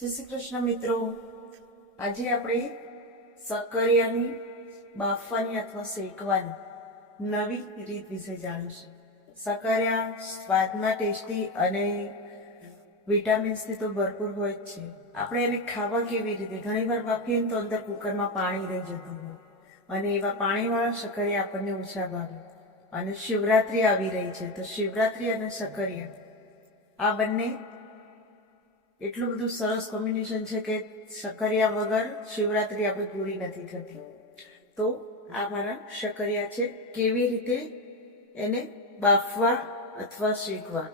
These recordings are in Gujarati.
જય શ્રી કૃષ્ણ મિત્રો. આજે આપણે સક્કરિયાની, બાફવાની અથવા શેકવાની નવી રીત વિશે જાણીશું. સક્કરિયા સ્વાદમાં ટેસ્ટી અને વિટામિન્સથી તો ભરપૂર હોય જ છે. આપણે એને ખાવા કેવી રીતે? ઘણીવાર બાફીએ તો અંદર કુકરમાં પાણી રહી જતું હોય. અને એવા પાણીવાળા સક્કરિયા આપણને ઓછા ભાવે. અને શિવરાત્રિ આવી રહી છે. તો શિવરાત્રિ અને સક્કરિયા આ બંને એટલું બધું સરસ કોમ્બિનેશન છે કે શકરિયા વગર શિવરાત્રિ આપણી પૂરી નથી થતી. તો આ મારા શકરિયા છે. કેવી રીતે એને બાફવા અથવા શેકવા?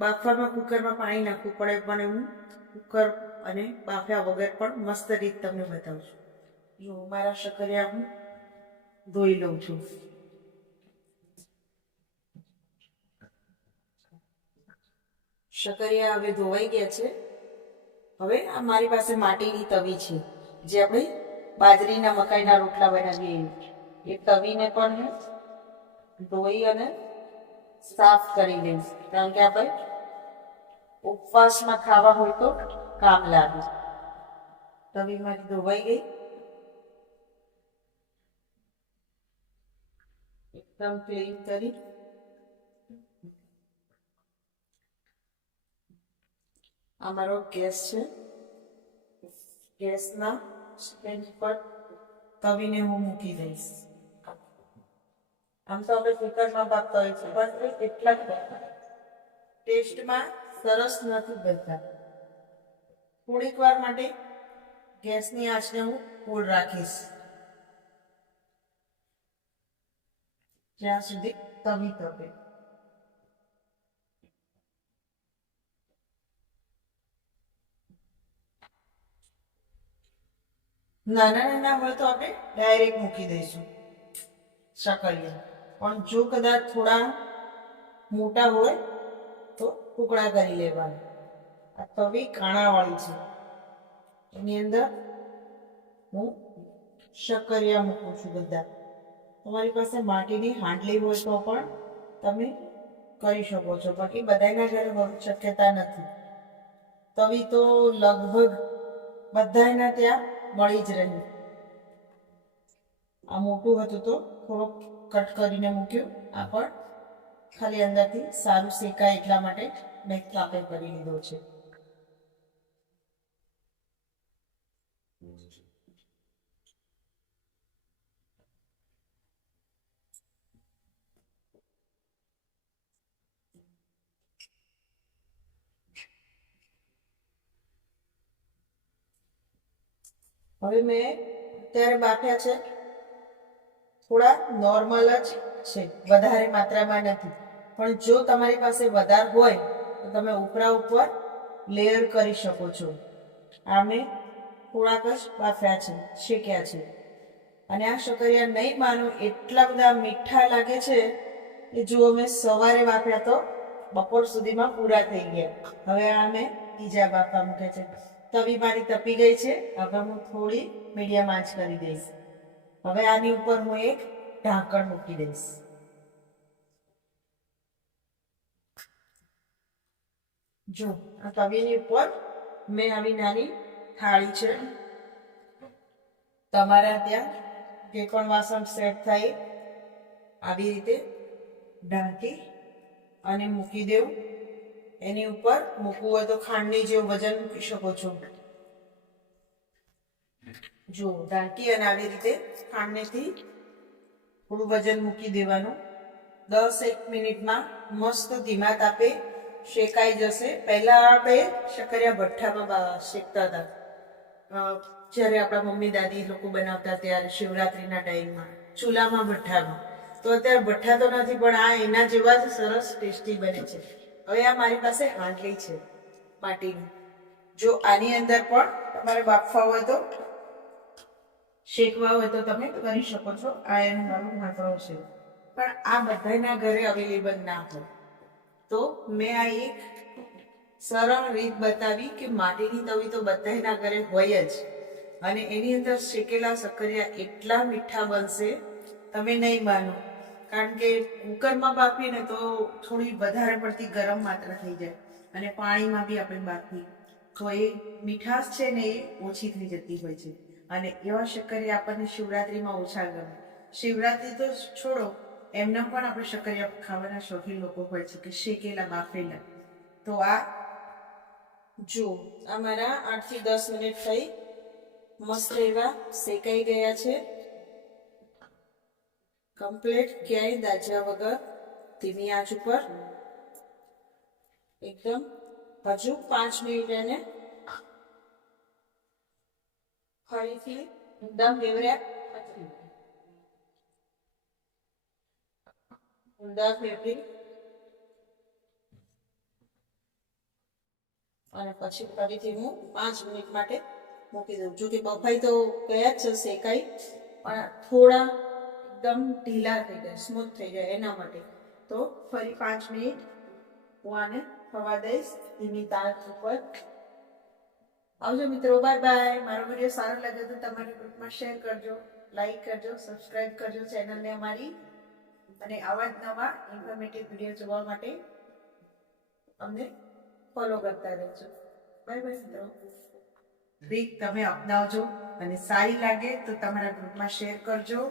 બાફવામાં કુકરમાં પાણી નાખવું પડે, પણ હું કુકર અને બાફ્યા વગર પણ મસ્ત રીત તમને બતાવું છું જો મારા શકરિયા હું ધોઈ લઉં છું. શકરિયા હવે ધોવાઈ ગયા છે. હવે આ મારી પાસે માટીની તવી છે, જે આપણે બાજરીના મકાઈના રોટલા બનાવીએ. એ તવીને પણ હું ધોઈ અને સાફ કરી લઈશ કારણ કે આપણે ઉપવાસમાં ખાવા હોય તો કામ લાગે તવી મારી ધોવાઈ ગઈ એકદમ ક્લીન કરી આ મારો ગેસ છે ગેસના સ્ટેન્ડ પર તવીને હું મૂકી દઈશ આમ તો આપણે કુકરમાં બાફતા હોય છે પણ એ કેટલાક ટેસ્ટમાં સરસ નથી બનતા થોડીક વાર માટે ગેસની આંચને હું ફૂલ રાખીશ જ્યાં સુધી તવી તપે નાના નાના હોય તો આપણે ડાયરેક્ટ મૂકી દઈશું. શકરિયા પણ જો કદાચ થોડા મોટા હોય, તો ટુકડા કરી લેવાના. આ તવી કાણાવાળી છે. એની અંદર હું શકરિયા મૂકું છું બધા. તમારી પાસે માટીની હાંડલી હોય તો પણ તમે કરી શકો છો. બાકી બધાના ઘરે શક્યતા નથી. તવી તો લગભગ બધાના ત્યાં મળી જ રહ્યું. આ મોટું હતું તો થોડુંક કટ કરીને મૂક્યું. આ પણ ખાલી અંદરથી સારું શેકાય એટલા માટે મેં કાપે કરી લીધો છે. હવે મેં અત્યારે બાફ્યા છે. થોડા નોર્મલ જ છે. વધારે માત્રામાં નથી. પણ જો તમારી પાસે વધારે હોય, તો તમે ઉપરા ઉપર લેયર કરી શકો છો. આ મેં થોડાક જ બાફ્યા છે, શેક્યા છે. અને આ શકરિયા નહીં માનો, એટલા બધા મીઠા લાગે છે કે જુઓ મેં સવારે બાફ્યા તો બપોર સુધીમાં પૂરા થઈ ગયા. હવે આ મેં બીજા બાફવા મૂક્યા છે. તવી મારી તપી ગઈ છે. હવે હું થોડી મીડિયમ આંચ કરી દઈશ. હવે આની ઉપર હું એક ઢાંકણ મૂકી દઈશ. જો, આ તવીની ઉપર મેં આવી નાની થાળી છે. તમારા ત્યાં જે પણ વાસણ સેટ થાય, આવી રીતે ઢાંકી અને મૂકી દેવું. એની ઉપર મૂકવું હોય તો ખાંડની જેવું વજન મૂકી શકો છો. જો ઢાંકી અને આવી રીતે ખાંડનેથી થોડું વજન મૂકી દેવાનું. દસ એક મિનિટમાં મસ્ત ધીમા તાપે શેકાઈ જશે. પહેલા આપણે શકરિયા ભઠ્ઠામાં શેકતા હતા. જ્યારે આપણા મમ્મી દાદી લોકો બનાવતા ત્યારે શિવરાત્રીના ટાઈમમાં, ચૂલામાં, ભઠ્ઠામાં. તો અત્યારે ભઠ્ઠા તો નથી, પણ આ એના જેવા જ સરસ ટેસ્ટી બને છે. હવે આ મારી પાસે હાંડલી છે માટીની જો આની અંદર પણ તમારે બાફવા હોય તો શેકવા હોય તો તમે કરી શકો છો. આ એનું મારું હાંકડો છે. પણ આ બધાના ઘરે અવેલેબલ ના હોય. તો મેં આ એક સરળ રીત બતાવી કે માટીની તવી તો બધાના ઘરે હોય જ. અને એની અંદર શેકેલા સક્કરિયા એટલા મીઠા બનશે, તમે નહીં માનો. કારણ કે કુકરમાં બાફીએ ને તો થોડી વધારે પડતી ગરમ માત્રા થઈ જાય અને પાણીમાં બી આપણે બાફીએ. તો એ મીઠાશ છે ને એ ઓછી થઈ જતી હોય છે. અને એવા શક્કરિયા આપણને શિવરાત્રિમાં ઓછા ગમે. શિવરાત્રિ તો છોડો, એમના પણ આપણે શક્કરિયા ખાવાના શોખીન લોકો હોય છે કે શેકેલા, બાફેલા. તો આ જો આ મારા આઠથી દસ મિનિટ થઈ. મસ્ત એવા શેકાઈ ગયા છે. કમ્પ્લીટ ક્યાંય દાજ્યા વગર ધીમી આંચ ઉપર. એકદમ હજુ પાંચ મિનિટ એને ફરીથી એકદમ ફેવરેટ ઊંડા ફેવરી અને પછી ફરીથી હું પાંચ મિનિટ માટે મૂકી દઉં. જો કે બફાઈ તો ગયા જ છે શેકાઈ પણ થોડા એકદમ ઢીલા થઈ જાય સ્મૂથ થઈ જાય એના માટે. તો ફરી પાંચ મિનિટ હું આને થવા દઈશ ધીમી તાર ઉપર. આવજો મિત્રો, બાય બાય. મારો વીડિયો સારો લાગે તો તમારા ગ્રુપમાં શેર કરજો, લાઈક કરજો સબસ્ક્રાઇબ કરજો ચેનલને અમારી. અને આવા જ નવા ઇન્ફોર્મેટિવ વીડિયો જોવા માટે અમને ફોલો કરતા રહેજો. બાય બાય મિત્રો. રીત તમે અપનાવજો અને સારી લાગે તો તમારા ગ્રુપમાં શેર કરજો.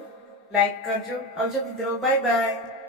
લાઈક કરજો આવજો મિત્રો. Bye bye